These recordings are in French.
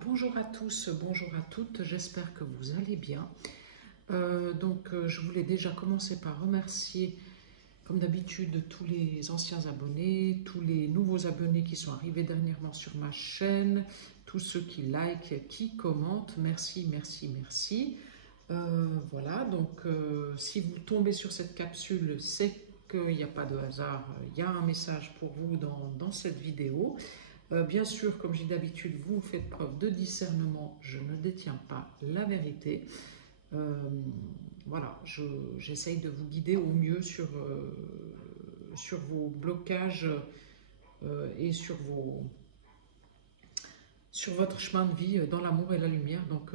Bonjour à tous, bonjour à toutes, j'espère que vous allez bien. Je voulais déjà commencer par remercier, comme d'habitude, tous les anciens abonnés, tous les nouveaux abonnés qui sont arrivés dernièrement sur ma chaîne, tous ceux qui likent, qui commentent, merci, merci, merci. Si vous tombez sur cette capsule, c'est qu'il n'y a pas de hasard, il y a un message pour vous dans cette vidéo. Bien sûr, comme j'ai d'habitude, vous faites preuve de discernement, je ne détiens pas la vérité. J'essaye de vous guider au mieux sur vos blocages et sur votre chemin de vie dans l'amour et la lumière. Donc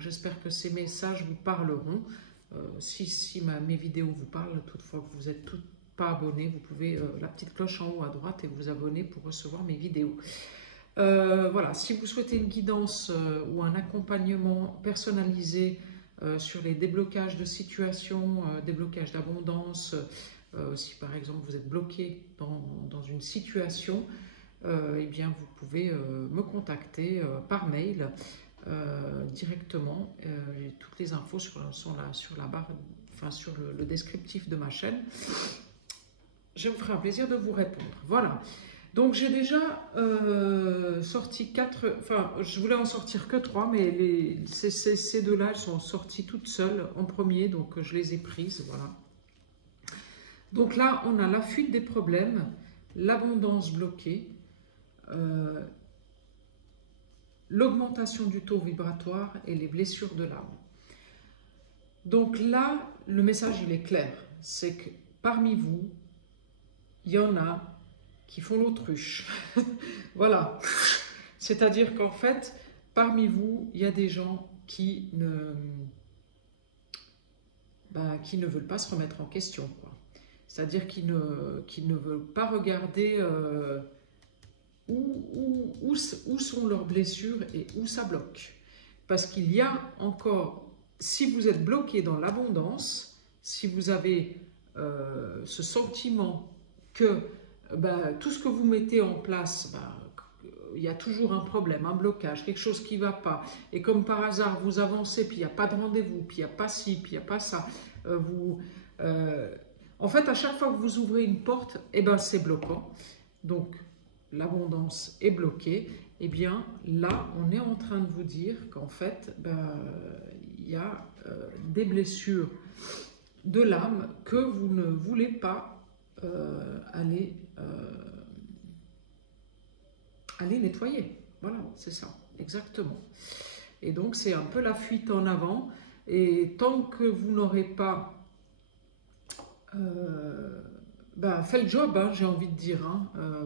j'espère que ces messages vous parleront. Si mes vidéos vous parlent, toutefois que vous n'êtes pas abonné, vous pouvez la petite cloche en haut à droite et vous abonner pour recevoir mes vidéos. Si vous souhaitez une guidance ou un accompagnement personnalisé sur les déblocages de situation, déblocages d'abondance, si par exemple vous êtes bloqué dans une situation, vous pouvez me contacter par mail directement. Toutes les infos sont là sur la barre, sur le descriptif de ma chaîne. Je me ferai un plaisir de vous répondre. Voilà. Donc j'ai déjà sorti 4, je voulais en sortir que 3, mais ces deux-là, elles sont sorties toutes seules en premier, donc je les ai prises, voilà. Donc là, on a la fuite des problèmes, l'abondance bloquée, l'augmentation du taux vibratoire et les blessures de l'âme. Donc là, le message, il est clair, c'est que parmi vous, il y en a qui font l'autruche. Voilà. C'est-à-dire qu'en fait, parmi vous, il y a des gens qui ne veulent pas se remettre en question. C'est-à-dire qu'ils ne veulent pas regarder où sont leurs blessures et où ça bloque. Parce qu'il y a encore, si vous êtes bloqué dans l'abondance, si vous avez ce sentiment que tout ce que vous mettez en place, il y a toujours un problème, un blocage, quelque chose qui ne va pas. Et comme par hasard, vous avancez, puis il n'y a pas de rendez-vous, puis il n'y a pas ci, puis il n'y a pas ça. En fait, à chaque fois que vous ouvrez une porte, c'est bloquant. Donc, l'abondance est bloquée. Eh bien, là, on est en train de vous dire qu'en fait, il y a des blessures de l'âme que vous ne voulez pas aller nettoyer. Voilà, c'est ça, exactement. Et donc, c'est un peu la fuite en avant. Et tant que vous n'aurez pas fait le job, j'ai envie de dire,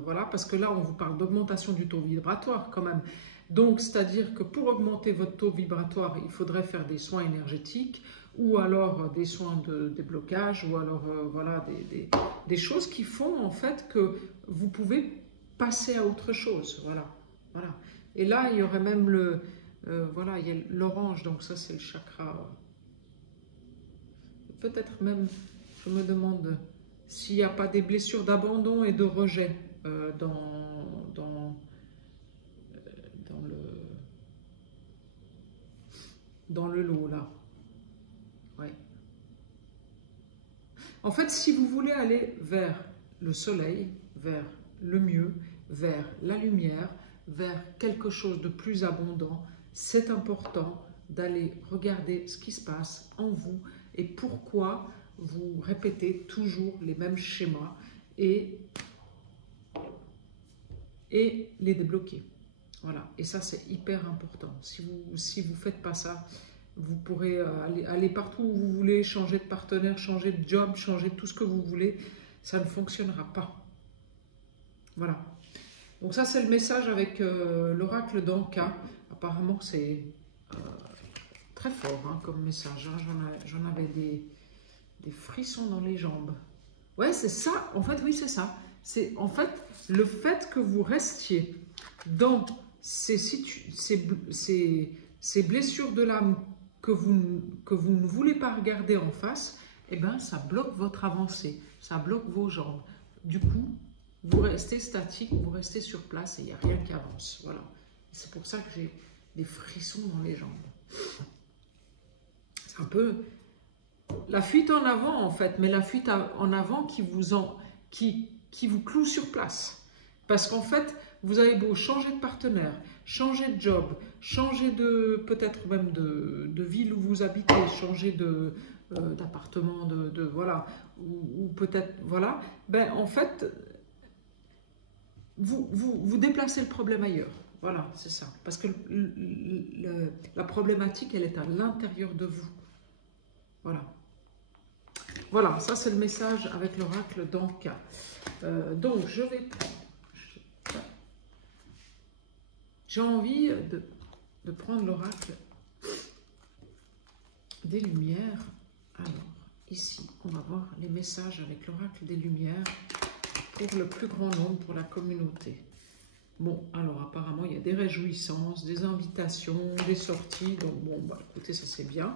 voilà, parce que là, on vous parle d'augmentation du taux vibratoire quand même. Donc, c'est-à-dire que pour augmenter votre taux vibratoire, il faudrait faire des soins énergétiques, ou alors des soins de déblocage, ou alors des choses qui font en fait que vous pouvez passer à autre chose. Voilà. Et là, il y aurait même il y a l'orange, donc ça c'est le chakra. Peut-être même, je me demande s'il n'y a pas des blessures d'abandon et de rejet dans le lot là. Ouais. En fait, si vous voulez aller vers le soleil, vers le mieux, vers la lumière, vers quelque chose de plus abondant, c'est important d'aller regarder ce qui se passe en vous et pourquoi vous répétez toujours les mêmes schémas et les débloquer. Voilà, et ça c'est hyper important. Si vous faites pas ça, vous pourrez aller partout où vous voulez, changer de partenaire, changer de job, changer tout ce que vous voulez, ça ne fonctionnera pas. Voilà. Donc ça c'est le message avec l'oracle d'Anka. Apparemment c'est très fort comme message. J'en avais des frissons dans les jambes. Ouais, c'est ça. En fait, oui, c'est ça. C'est en fait le fait que vous restiez dans ces blessures de l'âme que vous ne voulez pas regarder en face, ça bloque votre avancée, ça bloque vos jambes. Du coup, vous restez statique, vous restez sur place et il n'y a rien qui avance. Voilà. C'est pour ça que des frissons dans les jambes. C'est un peu la fuite en avant en fait, mais la fuite en avant qui vous cloue sur place. Parce qu'en fait, vous avez beau changer de partenaire, changer de job, changer de peut-être même de ville où vous habitez, changer d'appartement, voilà, ou peut-être, voilà, ben en fait, vous déplacez le problème ailleurs. Voilà, c'est ça. Parce que la problématique, elle est à l'intérieur de vous. Voilà. Voilà, ça c'est le message avec l'oracle d'Anka. Donc, je vais prendre... J'ai envie de prendre l'oracle des Lumières. Alors, ici, on va voir les messages avec l'oracle des Lumières pour le plus grand nombre, pour la communauté. Bon, alors apparemment, il y a des réjouissances, des invitations, des sorties. Donc, bon, bah, écoutez, ça c'est bien.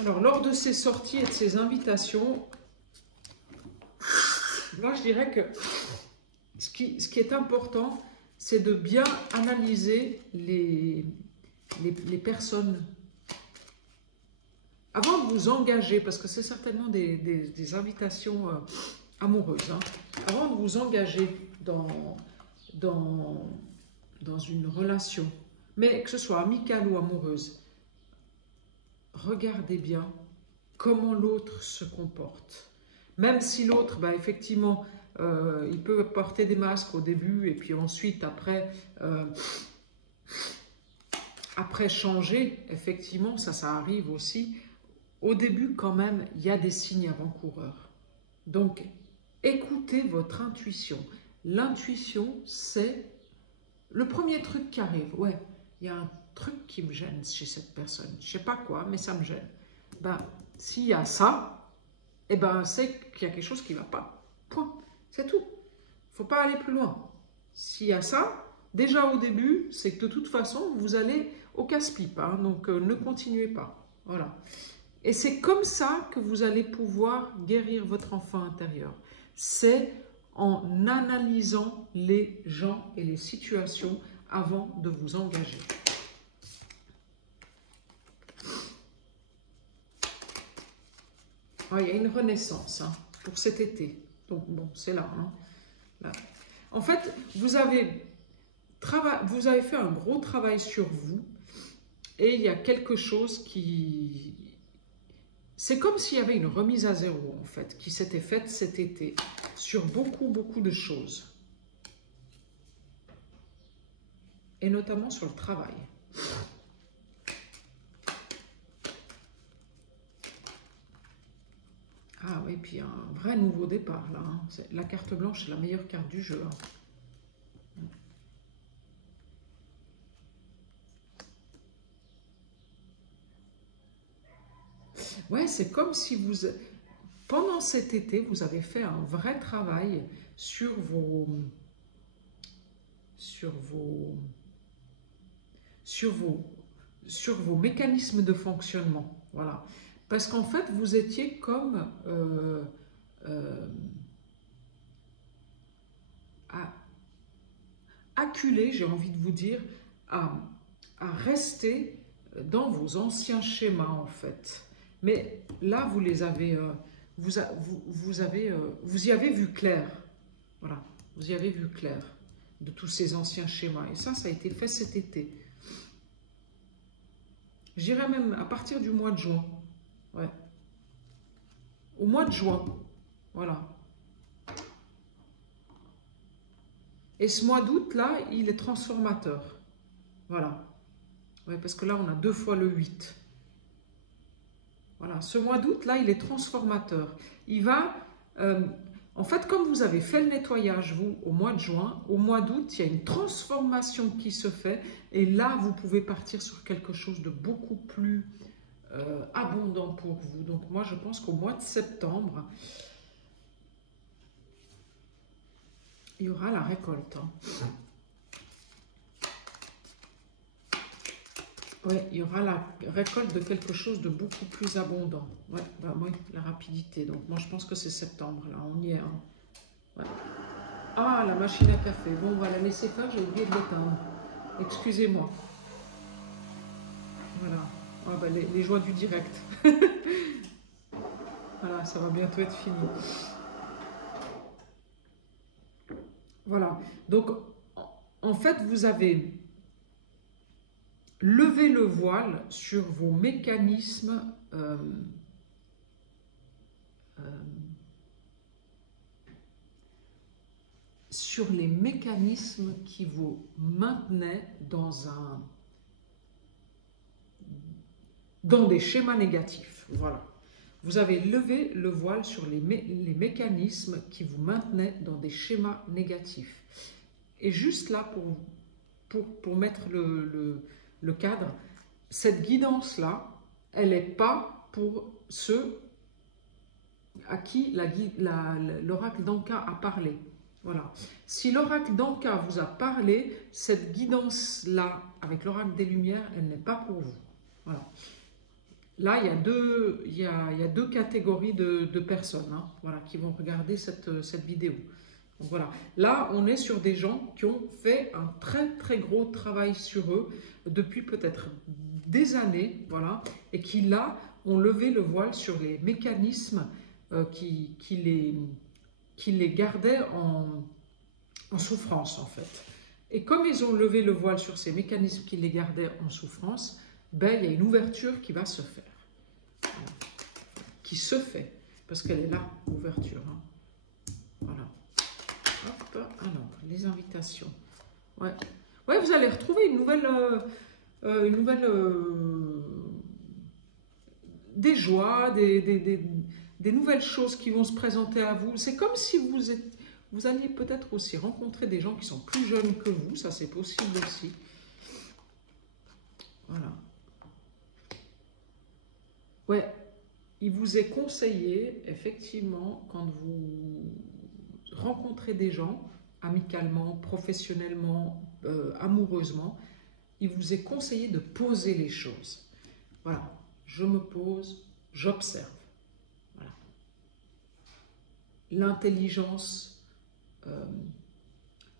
Alors, lors de ces sorties et de ces invitations, là, je dirais que ce qui est important, c'est de bien analyser les personnes avant de vous engager, parce que c'est certainement des invitations amoureuses, hein. Avant de vous engager dans une relation, mais que ce soit amicale ou amoureuse, regardez bien comment l'autre se comporte. Même si l'autre, bah, effectivement, il peut porter des masques au début et puis ensuite, après changer, effectivement, ça arrive aussi. Au début, quand même, il y a des signes avant-coureurs. Donc, écoutez votre intuition. L'intuition, c'est le premier truc qui arrive. Ouais, il y a un truc qui me gêne chez cette personne. Je ne sais pas quoi, mais ça me gêne. Ben, s'il y a ça, eh ben, c'est qu'il y a quelque chose qui ne va pas. Point. C'est tout. Il ne faut pas aller plus loin. S'il y a ça, déjà au début, c'est que de toute façon, vous allez au casse-pipe. Hein, donc, ne continuez pas. Voilà. Et c'est comme ça que vous allez pouvoir guérir votre enfant intérieur. C'est en analysant les gens et les situations avant de vous engager. Ah, il y a une renaissance hein, pour cet été. Donc bon, c'est là, hein, là. En fait, vous avez fait un gros travail sur vous et il y a quelque chose qui... C'est comme s'il y avait une remise à zéro, en fait, qui s'était faite cet été sur beaucoup de choses. Et notamment sur le travail. Ah oui, puis un vrai nouveau départ, là. Hein. La carte blanche, c'est la meilleure carte du jeu. Hein. Ouais, c'est comme si vous... Pendant cet été, vous avez fait un vrai travail sur vos mécanismes de fonctionnement. Voilà. Parce qu'en fait, vous étiez comme acculé, j'ai envie de vous dire, à rester dans vos anciens schémas, en fait. Mais là, vous les avez... vous y avez vu clair. Voilà. Vous y avez vu clair de tous ces anciens schémas. Et ça a été fait cet été. Je dirais même à partir du mois de juin. Ouais. Au mois de juin. Voilà. Et ce mois d'août, là, il est transformateur. Voilà. Ouais, parce que là, on a 2 fois le 8. Voilà. Ce mois d'août, là, il est transformateur. Il va... en fait, comme vous avez fait le nettoyage, vous, au mois de juin, au mois d'août, il y a une transformation qui se fait. Et là, vous pouvez partir sur quelque chose de beaucoup plus abondant pour vous. Donc, moi, je pense qu'au mois de septembre, il y aura la récolte. Hein. Oui, il y aura la récolte de quelque chose de beaucoup plus abondant. Ouais, bah oui, la rapidité. Donc moi je pense que c'est septembre, là, on y est. Hein. Ouais. Ah, la machine à café. Bon, on va la laisser faire, j'ai oublié de l'éteindre. Excusez-moi. Voilà. Ah, bah, les joies du direct. Voilà, ça va bientôt être fini. Voilà. Donc, en fait, vous avez levé le voile sur vos mécanismes euh, sur les mécanismes qui vous maintenaient dans des schémas négatifs. Voilà. Vous avez levé le voile sur les mécanismes qui vous maintenaient dans des schémas négatifs. Et juste là, pour mettre le cadre, cette guidance-là, elle n'est pas pour ceux à qui l'oracle d'Anka a parlé. Voilà. Si l'oracle d'Anka vous a parlé, cette guidance-là, avec l'oracle des Lumières, elle n'est pas pour vous. Voilà. Là, il y a deux catégories de personnes hein, voilà, qui vont regarder cette vidéo. Donc, voilà. Là, on est sur des gens qui ont fait un très très gros travail sur eux depuis peut-être des années, voilà, et qui là ont levé le voile sur les mécanismes qui les gardaient en souffrance en fait. Et comme ils ont levé le voile sur ces mécanismes qui les gardaient en souffrance, ben, il y a une ouverture qui va se faire. Voilà. Qui se fait, parce qu'elle est là, l'ouverture. Hein. Voilà. Hop, alors, les invitations. Ouais. Ouais, vous allez retrouver une nouvelle des joies, des nouvelles choses qui vont se présenter à vous. C'est comme si vous alliez peut-être aussi rencontrer des gens qui sont plus jeunes que vous, ça c'est possible aussi. Voilà. Ouais, il vous est conseillé, effectivement, quand vous rencontrez des gens, amicalement, professionnellement, amoureusement, il vous est conseillé de poser les choses. Voilà, je me pose, j'observe. Voilà. L'intelligence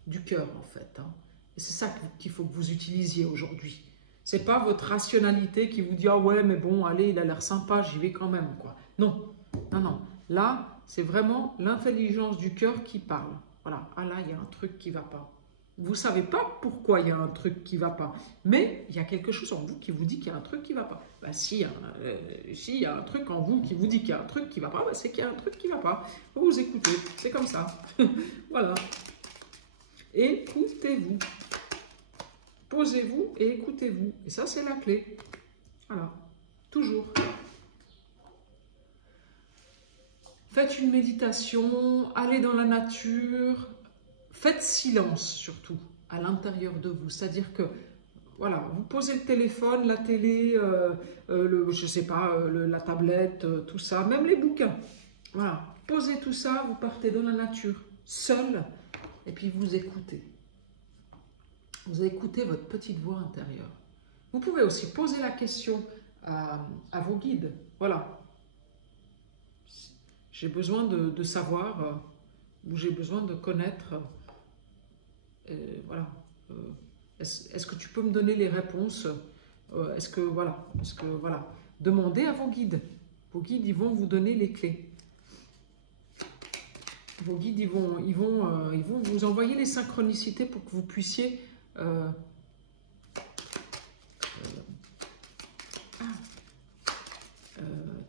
du cœur, en fait. Hein. Et c'est ça qu'il faut que vous utilisiez aujourd'hui. C'est pas votre rationalité qui vous dit « Ah ouais, mais bon, allez, il a l'air sympa, j'y vais quand même. » quoi. Non, non, non. Là, c'est vraiment l'intelligence du cœur qui parle. Voilà. Ah là, il y a un truc qui ne va pas. Vous ne savez pas pourquoi il y a un truc qui ne va pas. Mais il y a quelque chose en vous qui vous dit qu'il y a un truc qui ne va pas. Ben, si il y a un truc en vous qui vous dit qu'il y a un truc qui ne va pas, ben, c'est qu'il y a un truc qui ne va pas. Vous écoutez. C'est comme ça. Voilà. Écoutez-vous. Posez-vous et écoutez-vous. Et ça, c'est la clé. Voilà. Toujours. Faites une méditation, allez dans la nature, faites silence surtout à l'intérieur de vous. C'est-à-dire que, voilà, vous posez le téléphone, la télé, je sais pas, la tablette, tout ça, même les bouquins. Voilà, posez tout ça, vous partez dans la nature, seul, et puis vous écoutez. Vous écoutez votre petite voix intérieure. Vous pouvez aussi poser la question à vos guides. Voilà. J'ai besoin de savoir, ou j'ai besoin de connaître. Voilà. Est-ce que tu peux me donner les réponses? Est-ce que voilà. Demandez à vos guides. Vos guides, ils vont vous donner les clés. Vos guides, ils vont vous envoyer les synchronicités pour que vous puissiez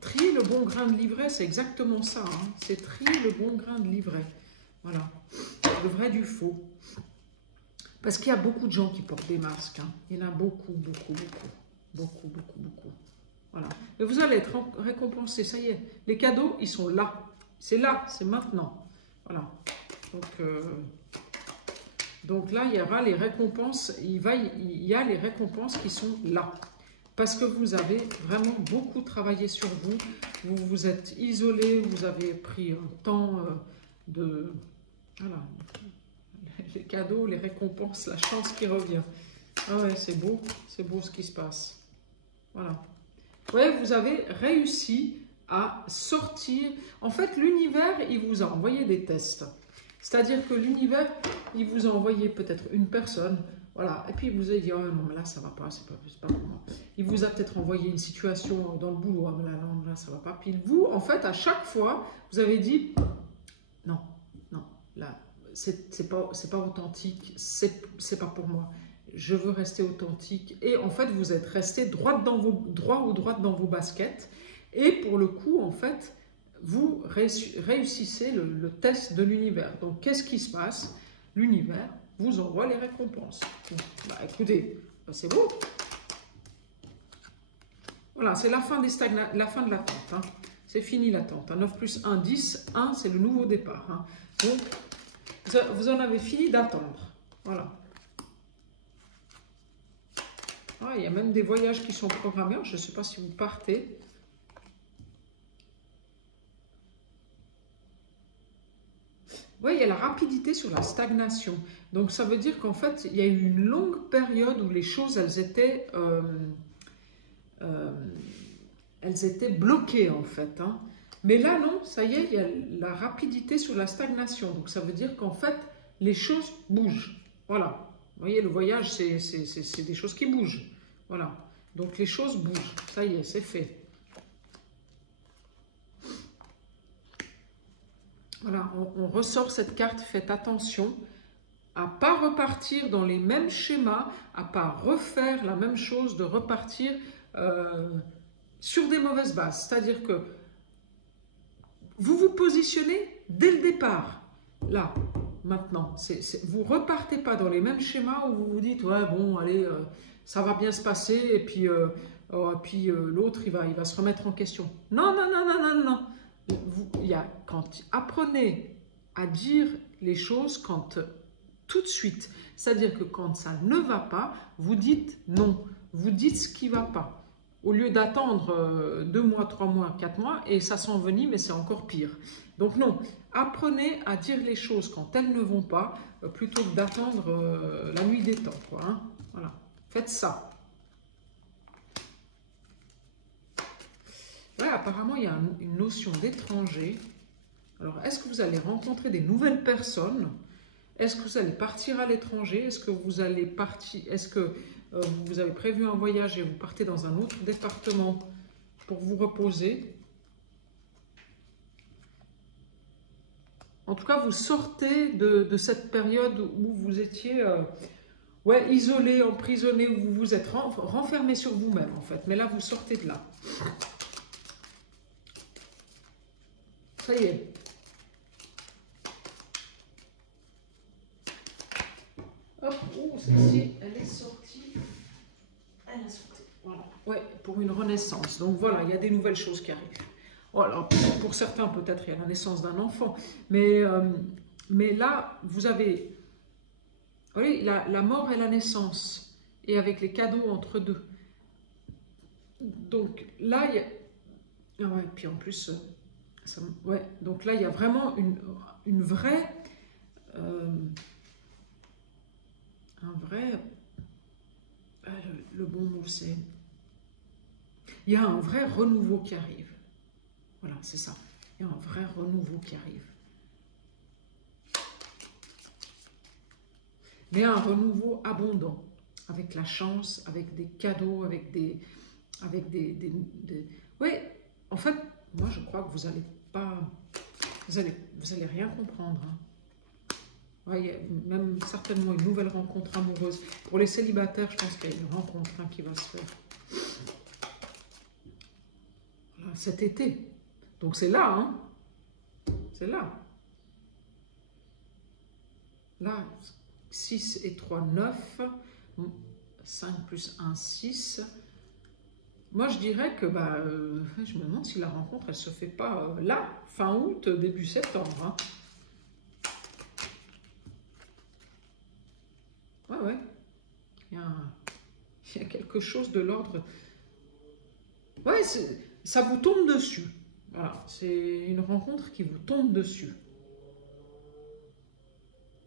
trier le bon grain de livret, c'est exactement ça. Hein. C'est trier le bon grain de livret. Voilà. Le vrai du faux. Parce qu'il y a beaucoup de gens qui portent des masques. Hein. Il y en a beaucoup, beaucoup, beaucoup. Beaucoup, beaucoup, beaucoup. Voilà. Et vous allez être récompensé. Ça y est. Les cadeaux, ils sont là. C'est là, c'est maintenant. Voilà. Donc là, il y aura les récompenses. Il y a les récompenses qui sont là. Parce que vous avez vraiment beaucoup travaillé sur vous. Vous vous êtes isolé. Vous avez pris un temps de... Voilà. Les cadeaux, les récompenses, la chance qui revient. Ah ouais, c'est beau ce qui se passe. Voilà. Ouais, vous avez réussi à sortir. En fait, l'univers, il vous a envoyé des tests. C'est-à-dire que l'univers, il vous a envoyé peut-être une personne, voilà, et puis il vous a dit, oh non, mais là, ça va pas, c'est pas pour moi. Il vous a peut-être envoyé une situation dans le boulot, ah, mais là, non, là, ça va pas. Puis vous, en fait, à chaque fois, vous avez dit, non, non, là, c'est pas authentique, c'est pas pour moi. Je veux rester authentique. Et en fait, vous êtes resté droit ou droite dans vos baskets. Et pour le coup, en fait, vous réussissez le test de l'univers. Donc, qu'est-ce qui se passe? L'univers vous envoie les récompenses. Bah, écoutez, c'est beau. Voilà, c'est la fin la fin de l'attente. Hein. C'est fini l'attente. 9 plus 1, 10. 1, c'est le nouveau départ. Hein. Donc, vous en avez fini d'attendre. Voilà. Ah, il y a même des voyages qui sont programmés. Je ne sais pas si vous partez. Oui, il y a la rapidité sur la stagnation. Donc, ça veut dire qu'en fait, il y a eu une longue période où les choses, elles étaient bloquées, en fait. Hein. Mais là, non, ça y est, il y a la rapidité sur la stagnation. Donc, ça veut dire qu'en fait, les choses bougent. Voilà. Vous voyez, le voyage, c'est des choses qui bougent. Voilà. Donc, les choses bougent. Ça y est, c'est fait. Voilà, on ressort cette carte, faites attention à ne pas repartir dans les mêmes schémas, à ne pas refaire la même chose, de repartir sur des mauvaises bases. C'est-à-dire que vous vous positionnez dès le départ, là, maintenant. Vous ne repartez pas dans les mêmes schémas où vous vous dites, ouais, bon, allez, ça va bien se passer, et puis, l'autre, il va se remettre en question. Non, non, non, non, non, non. Apprenez à dire les choses tout de suite. C'est-à-dire que quand ça ne va pas, vous dites non. Vous dites ce qui ne va pas. Au lieu d'attendre 2 mois, 3 mois, 4 mois, et ça s'envenime, mais c'est encore pire. Donc non, apprenez à dire les choses quand elles ne vont pas, plutôt que d'attendre la nuit des temps. Quoi, hein. Voilà. Faites ça. Ouais, apparemment, il y a une notion d'étranger. Alors, est-ce que vous allez rencontrer des nouvelles personnes? Est-ce que vous allez partir à l'étranger? Est-ce que vous allez partir? Est-ce que vous avez prévu un voyage et vous partez dans un autre département pour vous reposer? En tout cas, vous sortez de cette période où vous étiez isolé, emprisonné, où vous vous êtes renfermé sur vous-même, en fait. Mais là, vous sortez de là. Ça y est. Hop, oh, celle-ci, elle est sortie. Elle est sortie. Voilà. Ouais, pour une renaissance. Donc voilà, il y a des nouvelles choses qui arrivent. Voilà, pour certains, peut-être, il y a la naissance d'un enfant. Mais là, vous avez voyez, la mort et la naissance. Et avec les cadeaux entre deux. Donc là, il y a... Ah ouais, puis en plus... ouais, donc là, il y a vraiment une vraie... le bon mot, c'est... Il y a un vrai renouveau qui arrive. Voilà, c'est ça. Il y a un vrai renouveau qui arrive. Mais un renouveau abondant, avec la chance, avec des cadeaux, avec des Oui, en fait, moi, je crois que vous allez pas... Vous allez rien comprendre. Hein. Ouais, il y a même certainement une nouvelle rencontre amoureuse. Pour les célibataires, je pense qu'il y a une rencontre qui va se faire. Voilà, cet été. Donc c'est là, hein. C'est là. Là, 6 et 3, 9. 5 plus 1, 6. Moi, je dirais que je me demande si la rencontre, elle ne se fait pas là, fin août, début septembre. Hein. Ouais. Il y a quelque chose de l'ordre. Ouais, ça vous tombe dessus. Voilà, c'est une rencontre qui vous tombe dessus.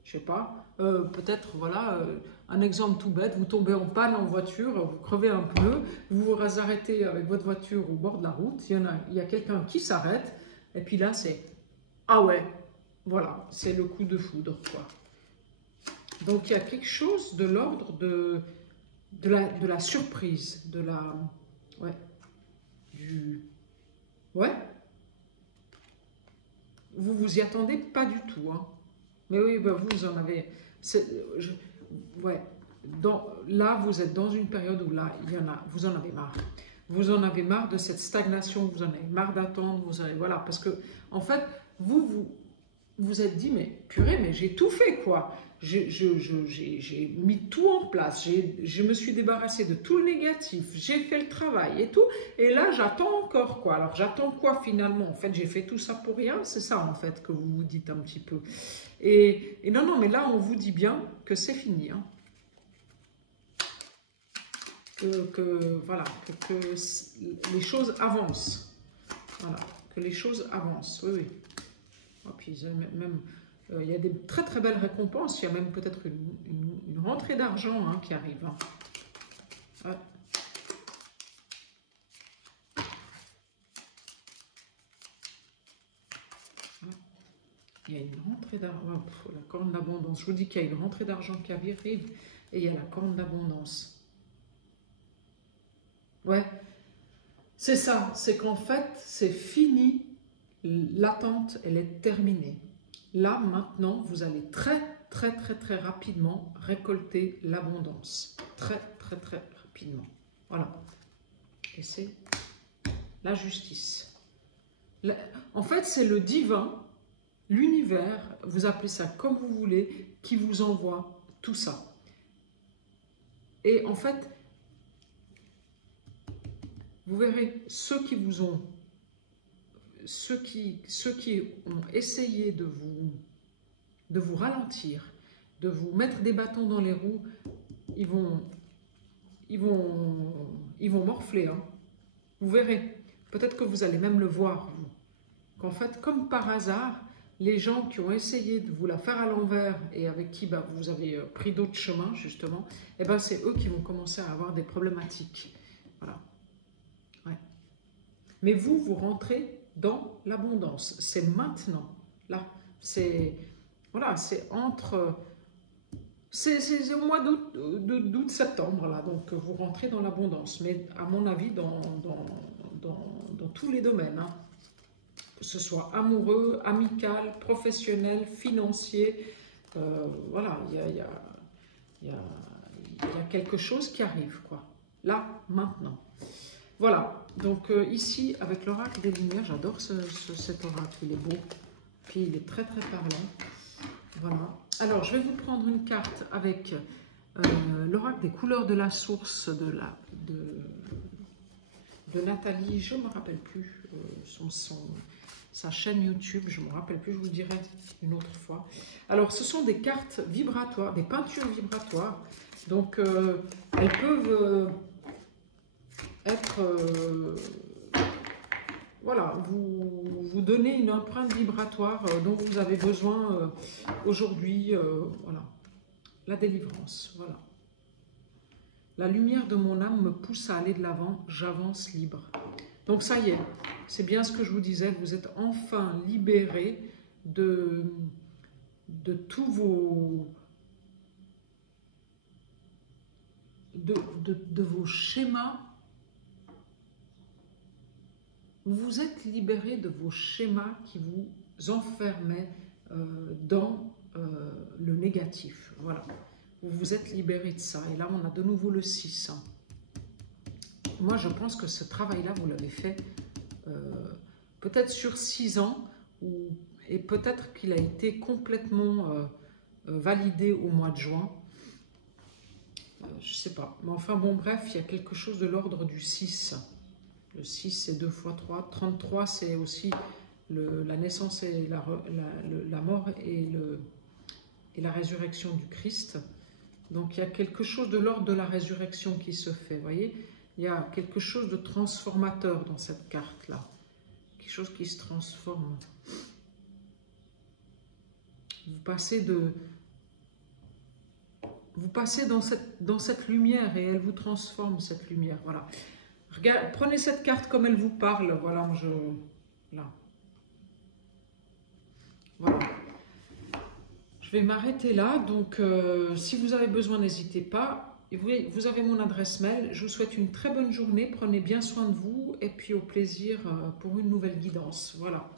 je sais pas, peut-être, voilà, un exemple tout bête, vous tombez en panne en voiture, vous crevez un pneu, vous vous arrêtez avec votre voiture au bord de la route, il y a quelqu'un qui s'arrête, et puis là, c'est, ah ouais, voilà, c'est le coup de foudre, quoi. Donc, il y a quelque chose de l'ordre de la surprise, de la, ouais, ouais, vous vous y attendez pas du tout, hein. Mais oui, ben vous en avez, ouais, là, vous êtes dans une période où là, vous en avez marre. Vous en avez marre de cette stagnation, vous en avez marre d'attendre, voilà, parce que, en fait, vous êtes dit, mais purée, mais j'ai tout fait, quoi. J'ai mis tout en place, je me suis débarrassée de tout le négatif, j'ai fait le travail et tout, et là, j'attends encore, quoi. Alors, j'attends quoi, finalement? En fait, j'ai fait tout ça pour rien, c'est ça, en fait, que vous vous dites un petit peu. Et non, non, mais là, on vous dit bien que c'est fini, hein. Voilà, que les choses avancent. Voilà, que les choses avancent, oui, oui. Et puis, même, il y a des très très belles récompenses, il y a même peut-être une rentrée d'argent, hein, qui arrive, hein. Ouais. Il y a une rentrée d'argent, la corne d'abondance. Je vous dis qu'il y a une rentrée d'argent qui arrive et il y a la corne d'abondance. Ouais, c'est ça, c'est qu'en fait, c'est fini, l'attente, elle est terminée. Là, maintenant, vous allez très, très, très, très rapidement récolter l'abondance. Très, très, très rapidement. Voilà. Et c'est la justice. En fait, c'est le divin, l'univers, vous appelez ça comme vous voulez, qui vous envoie tout ça. Et en fait, vous verrez, ceux qui ont essayé de vous ralentir, de vous mettre des bâtons dans les roues, ils vont morfler, hein. Vous verrez. Peut-être que vous allez même le voir, vous. Qu'en fait, comme par hasard, les gens qui ont essayé de vous la faire à l'envers et avec qui vous avez pris d'autres chemins, justement, eh ben, c'est eux qui vont commencer à avoir des problématiques. Voilà. Ouais. Mais vous rentrez dans l'abondance. C'est maintenant. Là, c'est... Voilà, c'est entre... C'est au mois d'août-septembre, là, donc vous rentrez dans l'abondance. Mais à mon avis, dans tous les domaines, hein. Que ce soit amoureux, amical, professionnel, financier, voilà, il y a quelque chose qui arrive, quoi. Là, maintenant. Voilà, donc ici, avec l'oracle des Lumières, j'adore cet oracle, il est beau, puis il est très très parlant. Voilà. Alors, je vais vous prendre une carte avec l'oracle des couleurs de la source de Nathalie, je ne me rappelle plus sa chaîne YouTube, je ne me rappelle plus, je vous dirai une autre fois. Alors, ce sont des cartes vibratoires, des peintures vibratoires. Donc, elles peuvent être... voilà, vous donner une empreinte vibratoire dont vous avez besoin aujourd'hui. Voilà, la délivrance, voilà. La lumière de mon âme me pousse à aller de l'avant, j'avance libre. Donc ça y est, c'est bien ce que je vous disais, vous êtes enfin libéré de tous vos schémas. Vous vous êtes libéré de vos schémas qui vous enfermaient dans le négatif. Voilà, vous vous êtes libéré de ça. Et là, on a de nouveau le 6. Hein. Moi, je pense que ce travail-là, vous l'avez fait peut-être sur 6 ans, et peut-être qu'il a été complètement validé au mois de juin. Je ne sais pas. Mais enfin, bon, bref, il y a quelque chose de l'ordre du 6. Le 6, c'est 2 fois 3. 33, c'est aussi la naissance et la mort et la résurrection du Christ. Donc, il y a quelque chose de l'ordre de la résurrection qui se fait, vous voyez. Il y a quelque chose de transformateur dans cette carte-là. Quelque chose qui se transforme. Vous passez vous passez dans cette lumière et elle vous transforme, cette lumière. Voilà. Regardez, prenez cette carte comme elle vous parle. Voilà, là. Voilà. Je vais m'arrêter là. Donc, si vous avez besoin, n'hésitez pas. Vous avez mon adresse mail. Je vous souhaite une très bonne journée. Prenez bien soin de vous et puis au plaisir pour une nouvelle guidance. Voilà.